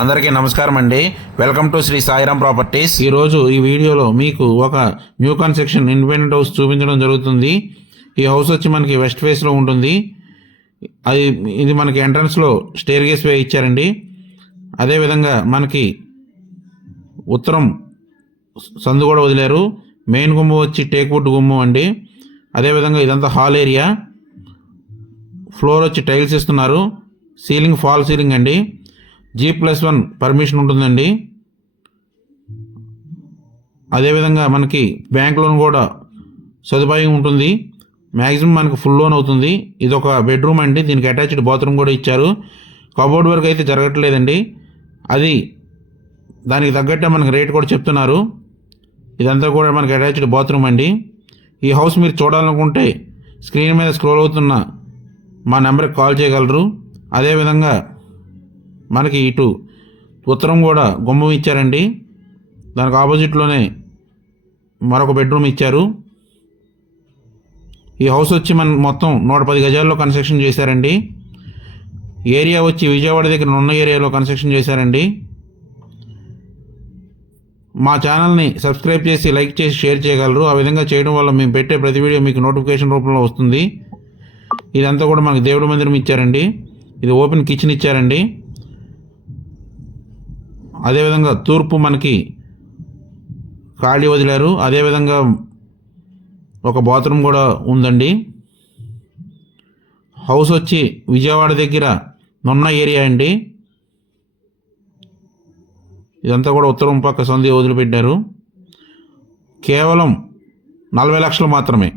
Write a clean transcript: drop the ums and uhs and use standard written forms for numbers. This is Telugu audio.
అందరికీ నమస్కారం అండి. Welcome to Sri Sairam properties. ఈరోజు ఈ వీడియోలో మీకు ఒక న్యూ కన్స్ట్రక్షన్ ఇండిపెండెంట్ హౌస్ చూపించడం జరుగుతుంది. ఈ హౌస్ వచ్చి మనకి వెస్ట్ ఫేస్లో ఉంటుంది. ఇది మనకి ఎంట్రన్స్లో స్టేర్ గేస్ వే ఇచ్చారండి. అదేవిధంగా మనకి ఉత్తరం సందు కూడా వదిలేరు. మెయిన్ గుమ్మ వచ్చి టేక్వుడ్ గుమ్మం అండి. అదేవిధంగా ఇదంతా హాల్ ఏరియా. ఫ్లోర్ వచ్చి టైల్స్ ఇస్తున్నారు. సీలింగ్ ఫాల్ సీలింగ్ అండి. G+1 పర్మిషన్ ఉంటుందండి. అదేవిధంగా మనకి బ్యాంక్ లోన్ కూడా సదుపాయం ఉంటుంది. మ్యాక్సిమం మనకు ఫుల్ లోన్ అవుతుంది. ఇది ఒక బెడ్రూమ్ అండి. దీనికి అటాచ్డ్ బాత్రూమ్ కూడా ఇచ్చారు. కబోర్డ్ వర్క్ అయితే జరగట్లేదండి. అది దానికి తగ్గట్టే మనకి రేట్ కూడా చెప్తున్నారు. ఇదంతా కూడా మనకి అటాచ్డ్ బాత్రూమ్ అండి. ఈ హౌస్ మీరు చూడాలనుకుంటే స్క్రీన్ మీద స్క్రోల్ అవుతున్న మా నెంబర్కి కాల్ చేయగలరు. అదేవిధంగా మనకి ఇటు ఉత్తరం కూడా గుమ్మం ఇచ్చారండి. దానికి ఆపోజిట్లోనే మరొక బెడ్రూమ్ ఇచ్చారు. ఈ హౌస్ వచ్చి మన మొత్తం 110 గజాల్లో కన్స్ట్రక్షన్ చేశారండి. ఏరియా వచ్చి విజయవాడ దగ్గర ఉన్న ఏరియాలో కన్స్ట్రక్షన్ చేశారండి. మా ఛానల్ని సబ్స్క్రైబ్ చేసి లైక్ చేసి షేర్ చేయగలరు. ఆ విధంగా చేయడం వల్ల మేము పెట్టే ప్రతి వీడియో మీకు నోటిఫికేషన్ రూపంలో వస్తుంది. ఇదంతా కూడా మనకి దేవుడి మందిరం ఇచ్చారండి. ఇది ఓపెన్ కిచెన్ ఇచ్చారండి. అదేవిధంగా తూర్పు మనకి ఖాళీ వదిలారు. అదేవిధంగా ఒక బాత్రూమ్ కూడా ఉందండి. హౌస్ వచ్చి విజయవాడ దగ్గర నున్న ఏరియా అండి. ఇదంతా కూడా ఉత్తరం పక్క సంధి వదిలిపెట్టారు. కేవలం 40 లక్షలు మాత్రమే.